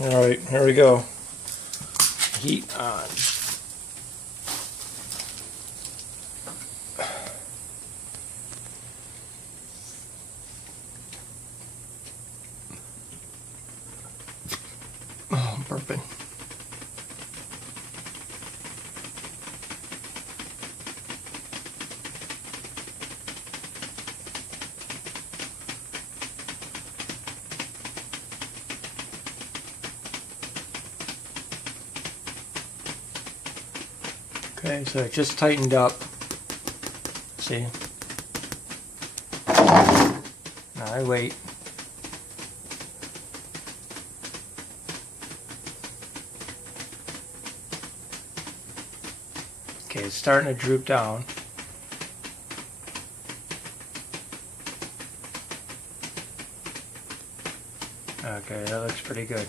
Alright, here we go. Heat on. Oh, I'm burping. Okay, so it just tightened up. See? Now I wait. Okay, it's starting to droop down. Okay, that looks pretty good.